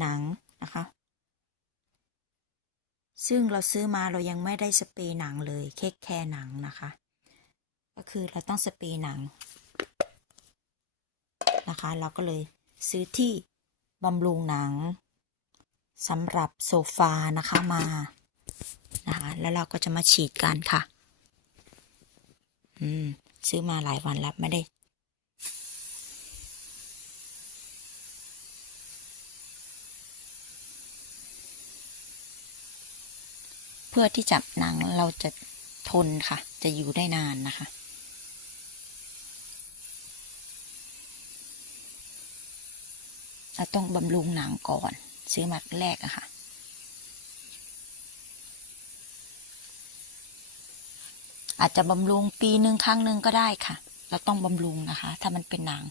หนังนะคะ ซึ่งเราซื้อมาเรายังไม่ได้สเปรย์หนังเลยแค่แค่หนังนะคะ ก็คือเราต้องสเปรย์หนังนะคะ เราก็เลยซื้อที่บำรุงหนังสำหรับโซฟานะคะมานะคะแล้วเราก็จะมาฉีดกันค่ะ อืม ซื้อมาหลายวันแล้วไม่ได้ เพื่อที่จะหนังเราจะทนค่ะ จะอยู่ได้นานนะคะ เราต้องบำรุงหนังก่อน ซื้อมาแรกอะค่ะอาจจะบำรุงปีหนึ่งครั้งหนึ่งก็ได้ค่ะ เราต้องบำรุงนะคะ ถ้ามันเป็นหนัง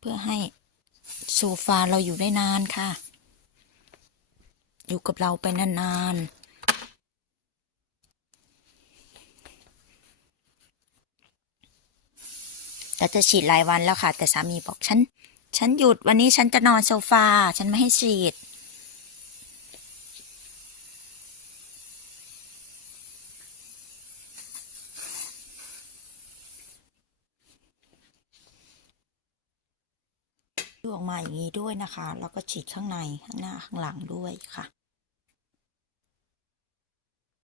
เพื่อให้โซฟาเราอยู่ได้นานค่ะ อยู่กับเราไปนานๆแต่จะฉีดหลายวันแล้วค่ะ แต่สามีบอกฉัน ฉันหยุดวันนี้ฉันจะนอนโซฟา ฉันไม่ให้ฉีด ดูออกมาอย่างนี้ด้วยนะคะ แล้วก็ฉีดข้างในข้างหน้าข้างหลังด้วยค่ะ